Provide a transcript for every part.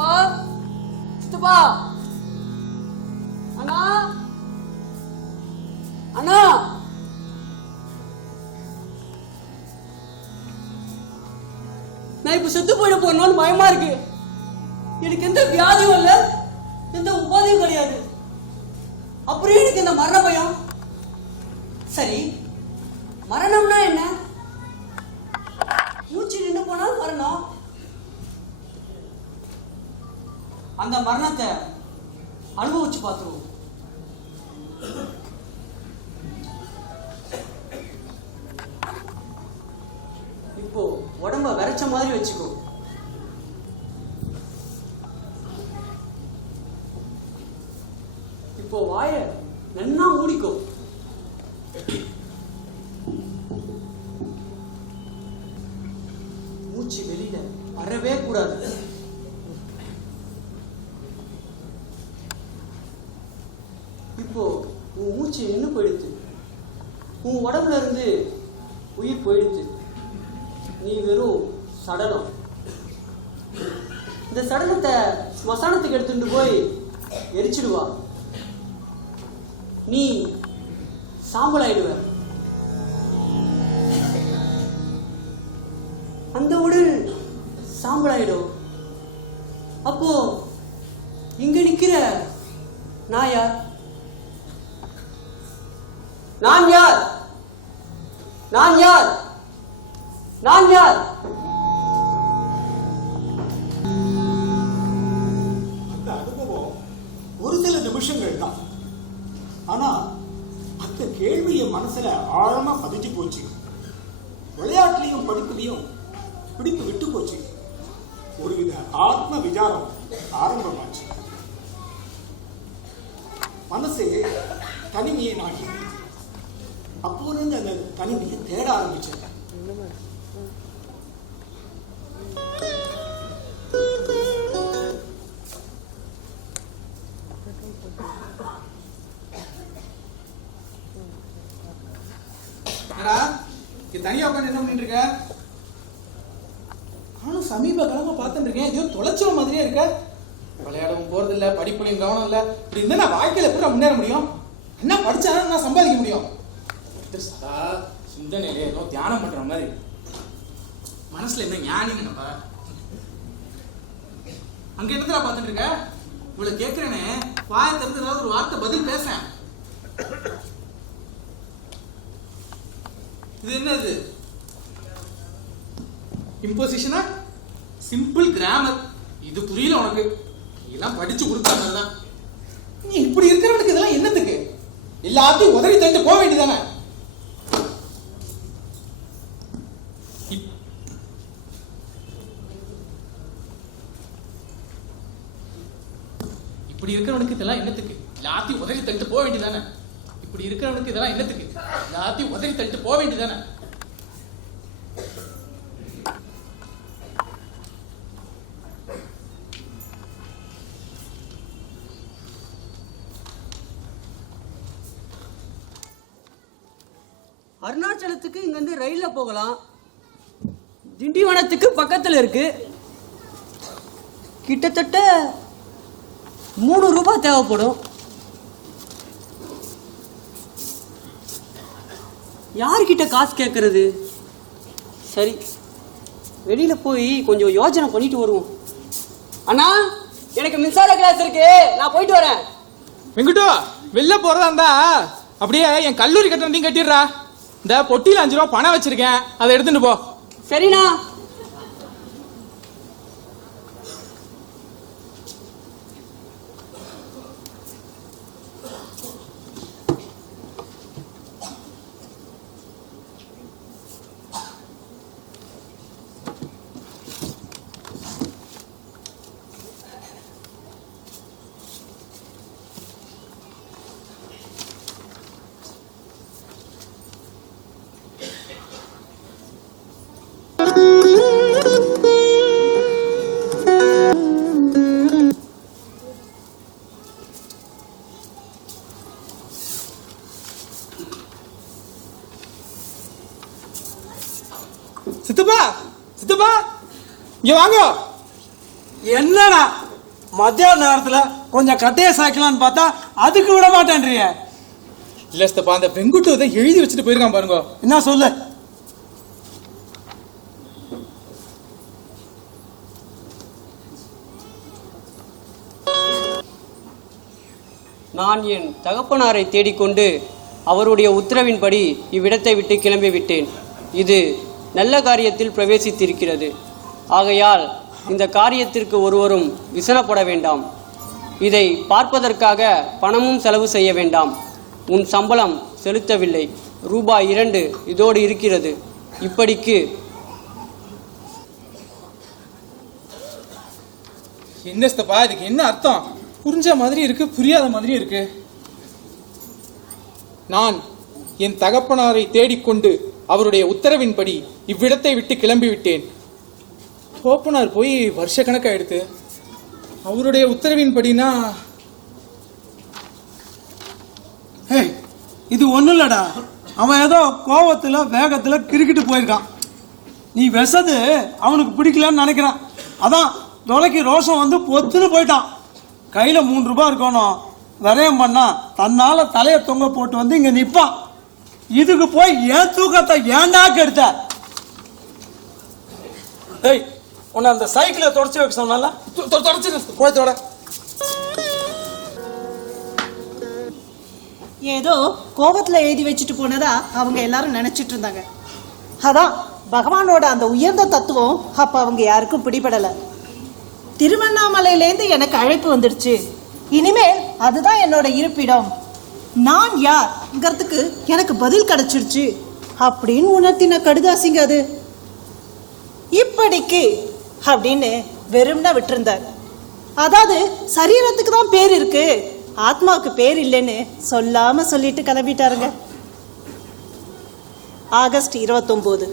சித்தப்பா சித்தப்பா அண்ணா அண்ணா நான் இப்ப செத்து போயிட போறேன்னு பயமா இருக்கு. எனக்கு எந்த வியாதியும் இல்ல, எந்த உபாதையும் கிடையாது. அப்புறம் எனக்கு இந்த மரண பயம். சரி, மரணம்னா என்ன? மூச்சு நின்று போனால் மரணம். அந்த மரணத்தை அனுபவிச்சு பார்த்துருவோம். இப்போ உடம்ப விரைச்ச மாதிரி வச்சுக்கோ. இப்போ வாய நன்னா மூடிக்கோ. மூச்சு வெளியில வரவே கூடாது. இப்போ உன் மூச்சு நின்று போயிடுது. உன் உடம்புல இருந்து உயிர் போயிடுது. நீ வெறும் சடலம். இந்த சடலத்தை ஸ்மசானத்துக்கு எடுத்துட்டு போய் எரிச்சிடுவா. நீ சாம்பல் ஆயிடுவ. அந்த உடல் சாம்பல் ஆயிடும். அப்போ இங்க நிக்கிற நான் யார்? நான் யார்? நான் யார்? நான் யார்? அந்த அனுபவம் ஒரு சில நிமிஷங்கள் தான். ஆனா அந்த கேள்வி என் மனசுல ஆழமா பதிஞ்சு போச்சு. விளையாட்டுலையும் படிப்புலையும் பிடிப்பு விட்டு போச்சு. ஒருவித ஆத்ம விசாரம் ஆரம்பமாச்சு. மனசு தனிமையை நாடி அப்போ இருந்து அந்த தனிமையை தேட ஆரம்பிச்சேன். தனியா உட்காந்து என்ன பண்ணிட்டு இருக்க? நானும் சமீப காலமா பார்த்துட்டு இருக்கேன். எதையோ தொலைச்சவ மாதிரியே இருக்க. விளையாடவும் போறது இல்ல, படிப்புலையும் கவனம் இல்ல. இப்படி இருந்தா நான் வாழ்க்கையில எப்படி முன்னேற முடியும்? என்ன படிச்சாலும் நான் சம்பாதிக்க முடியும்? சதா சிந்தனையில ஏதோ தியானம் பண்ற மாதிரி. மனசுல என்ன ஞானி நினைப்பா? அங்க என்னதான் பார்த்துட்டு இருக்க? இவ்வளவு கேட்கிறேனே, வாயை திறந்து ஏதாவது ஒரு வார்த்தை பதில் பேச. இது என்னது? இம்போசிஷனா? Simple grammar. இது புரியல உனக்கு? இதெல்லாம் படிச்சு கொடுத்தாங்க. நீ இப்படி இருக்கிறவனுக்கு இதெல்லாம் என்னத்துக்கு? எல்லாத்தையும் உதறி தந்து போக வேண்டியதானே? இப்படி இருக்கிறவனுக்கு இதெல்லாம் என்னத்துக்கு? எல்லாத்தையும் உதறி தள்ளிட்டு போக வேண்டியதானே? இப்படி இருக்கிறவனுக்கு இதெல்லாம் என்னத்துக்கு? எல்லாத்தையும் உதறி தள்ளிட்டு போக வேண்டியதானே? அருணாச்சலத்துக்கு இங்க இருந்து ரயில்ல போகலாம். திண்டிவனத்துக்கு பக்கத்துல இருக்கு. கிட்டத்தட்ட 3 ரூபாய் தேவைப்படும். யார்கிட்ட காசு கேட்கறது? சரி, வெளியில போய் கொஞ்சம் யோசனை பண்ணிட்டு வருவோம். அண்ணா, எனக்கு மின்சார கிளாஸ் இருக்கு, நான் போயிட்டு வரேன். வெங்கடோ, வெளில போறதா இருந்தா அப்படியே என் கல்லூரி கட்டணத்தையும் கட்டிடுறா. இந்த பொட்டியில 5 ரூபா பணம் வச்சிருக்கேன், அதை எடுத்துட்டு போ. சரிண்ணா. சித்தப்பா, சித்தப்பா, இங்க வாங்க. என்னடா மத்தியான நேரத்துல கொஞ்சம் கட்டையை சாய்க்கலான்னு பார்த்தா அதுக்கு விட மாட்டேன்றிய. இல்ல சித்தப்பா, அந்த வெங்குட்டு இதை எழுதி வச்சுட்டு போயிருக்கான் பாருங்க. என்ன சொல்லு? நான் என் தகப்பனாரை தேடிக்கொண்டு அவருடைய உத்தரவின்படி இவ்விடத்தை விட்டு கிளம்பி விட்டேன். இது நல்ல காரியத்தில் பிரவேசித்திருக்கிறது. ஆகையால் இந்த காரியத்திற்கு ஒருவரும் விசனப்பட வேண்டாம். இதை பார்ப்பதற்காக பணமும் செலவு செய்ய வேண்டாம். உன் சம்பளம் செலுத்தவில்லை, ரூபாய் 2 இதோடு இருக்கிறது. இப்படிக்கு என்ன சித்தப்பா, இதுக்கு என்ன அர்த்தம்? புரிஞ்ச மாதிரி இருக்கு, புரியாத மாதிரி இருக்கு. நான் என் தகப்பனாரை தேடிக்கொண்டு அவருடைய உத்தரவின்படி இவ்விடத்தை விட்டு கிளம்பி விட்டேன். தோப்பனார் போய் வருஷ கணக்காயிடுத்து. அவருடைய உத்தரவின்படினா இது ஒன்றும் இல்லடா, அவன் ஏதோ கோவத்தில் வேகத்தில் கிரிக்கிட்டு போயிருக்கான். நீ வெசது அவனுக்கு பிடிக்கலன்னு நினைக்கிறான். அதான் தொலைக்கு ரோஷம் வந்து பொத்துன்னு போயிட்டான். கையில் 3 ரூபாய் இருக்கணும், விரயம் பண்ணா தன்னால் தலையை தொங்க போட்டு வந்து இங்கே நிற்பான். இதுக்கு போய் ஏன் தூக்கத்தை ஏண்டா கெடுத்த? ஏய், உன்னை அந்த சைக்கிளை தொடச்சி வைக்க சொன்னால தொடச்சு போய் தொட. ஏதோ கோபத்தில் எழுதி வச்சுட்டு போனதா அவங்க எல்லாரும் நினைச்சிட்டு இருந்தாங்க. அதான் பகவானோட அந்த உயர்ந்த தத்துவம் அப்போ அவங்க யாருக்கும் பிடிபடலை. திருவண்ணாமலையிலேருந்து எனக்கு அழைப்பு வந்துடுச்சு. இனிமேல் அதுதான் என்னோட இருப்பிடம். நான் யார்ங்கிறதுக்கு எனக்கு பதில் கிடைச்சிடுச்சு அப்படின்னு உணர்த்தின கடுதாசிங்க அது. இப்படிக்கு அப்படின்னு வெறும்னா விட்டுருந்தார். அதாவது சரீரத்துக்கு தான் பேர் இருக்கு, ஆத்மாவுக்கு பேர் இல்லைன்னு சொல்லாம சொல்லிட்டு கிளம்பிட்டாருங்க. ஆகஸ்ட் 29,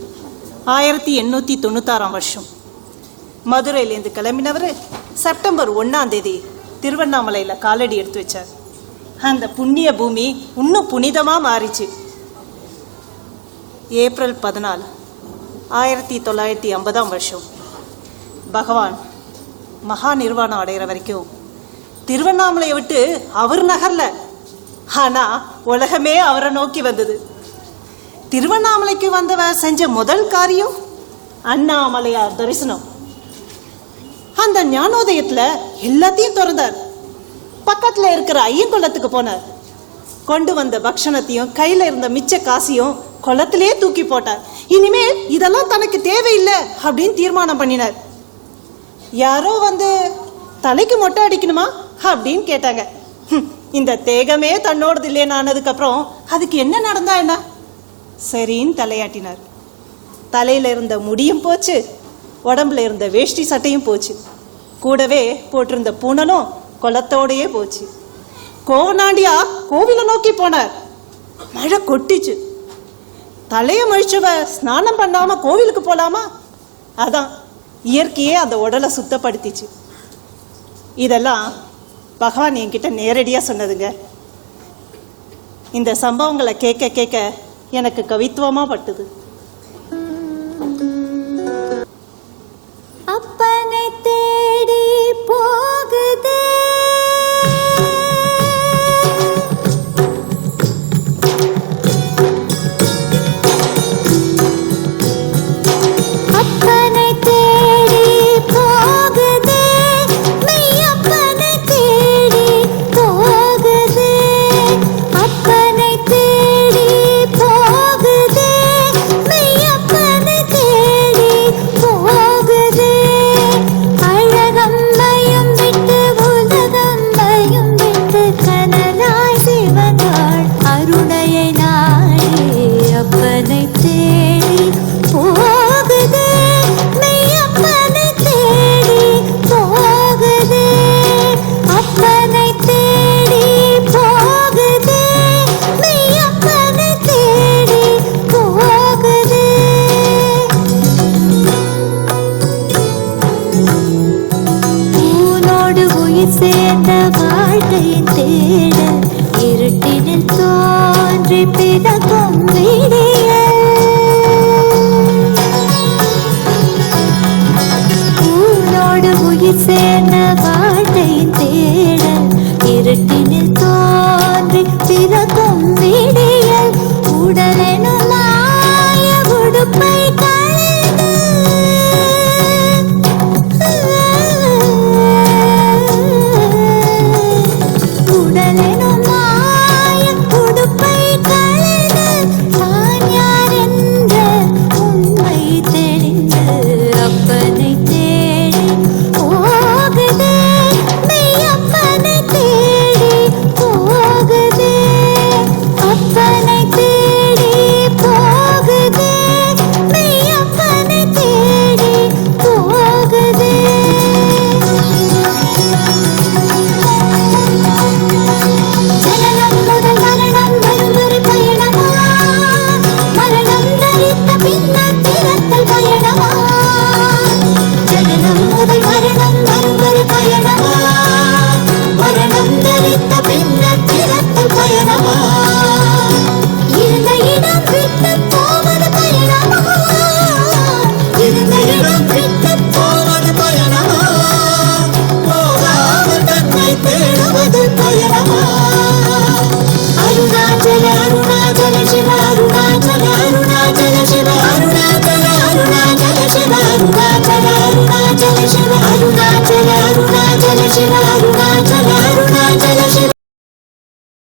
1896 வருஷம் மதுரையிலேருந்து கிளம்பினவர் செப்டம்பர் 1 திருவண்ணாமலையில் காலடி எடுத்து வச்சார். அந்த புண்ணிய பூமி இன்னும் புனிதமாக மாறிச்சு. ஏப்ரல் 14, 1950 வருஷம் பகவான் மகா நிர்வாணம் அடைகிற வரைக்கும் திருவண்ணாமலையை விட்டு அவர் நகர்ல. ஆனால் உலகமே அவரை நோக்கி வந்தது. திருவண்ணாமலைக்கு வந்தவர் செஞ்ச முதல் காரியம் அண்ணாமலையார் தரிசனம். அந்த ஞானோதயத்தில் எல்லாத்தையும் திறந்தார். பக்கத்தில் இருக்கிற ஐயங்குளத்துக்கு போனார். கொண்டு வந்த பக்ஷணத்தையும் கையில் இருந்த மிச்ச காசையும் குளத்திலே தூக்கி போட்டார். இனிமேல் இதெல்லாம் தனக்கு தேவையில்லை அப்படின்னு தீர்மானம் பண்ணினார். யாரோ வந்து தலைக்கு மொட்டை அடிக்கணுமா அப்படின்னு கேட்டாங்க. இந்த தேகமே தன்னோடது இல்லைன்னு ஆனதுக்கப்புறம் அதுக்கு என்ன நடந்தா என்ன? சரின்னு தலையாட்டினார். தலையில் இருந்த முடியும் போச்சு, உடம்புல இருந்த வேஷ்டி சட்டையும் போச்சு, கூடவே போட்டிருந்த பூனனும் குளத்தோடையே போச்சு. கோவனாண்டியா கோவிலை நோக்கி போனார். மழை கொட்டிச்சு. தலையை மழிச்சவ ஸ்நானம் பண்ணாம கோவிலுக்கு போலாமா? அதான் இயற்கையே அந்த உடலை சுத்தப்படுத்திச்சு. இதெல்லாம் பகவான் என்கிட்ட நேரடியாக சொன்னதுங்க. இந்த சம்பவங்களை கேட்க கேட்க எனக்கு கவித்துவமாக பட்டுது. அப்பனை தேடி போகுது சேர்ந்த வாழ்க்கையின் தேட இருட்டினில் தோன்றி பிறக்கும் விடிய உயிர் சேர்ந்த வாழ்க்கை வாழ்க்கையின் தேடல் இருட்டினில் தோன்றி பிறக்கும் விடியல் உடலெனும் மாய உடுப்பை களைந்து உடலெனும் மாய உடுப்பை களைந்து தான் யார் என்ற உண்மை தெளிந்து அப்பனை தேடி போகுதே மெய்யப்பனை தேடி போகுதே அப்பனை தேடி போகுதே மெய்யப்பனை தேடி போகுதே ஜனனம் முதல் மரணம் வரும் ஒரு பயணமா மரணம் தரித்த பின்னர் பிறத்தல் பயணமா ஜனனம் முதல் மரணம் வரும் ஒரு பயணமா மரணம் தரித்த பின்னர் பிறத்தல் பயணமா இருந்த இடம் விட்டு போவது பயணமா இருந்த இடம் விட்டு போவது பயணமா போகாமல் தன்னை தேடுவது பயணமா அருணாச்சல அருணாச்சல சிவ அருணாச்சல அருணாச்சல சிவ அருணாச்சல அருணாச்சல சிவ அருணாச்சல அருணாச்சல சிவ அருணாச்சல அருணாச்சல சிவ அருணாச்சல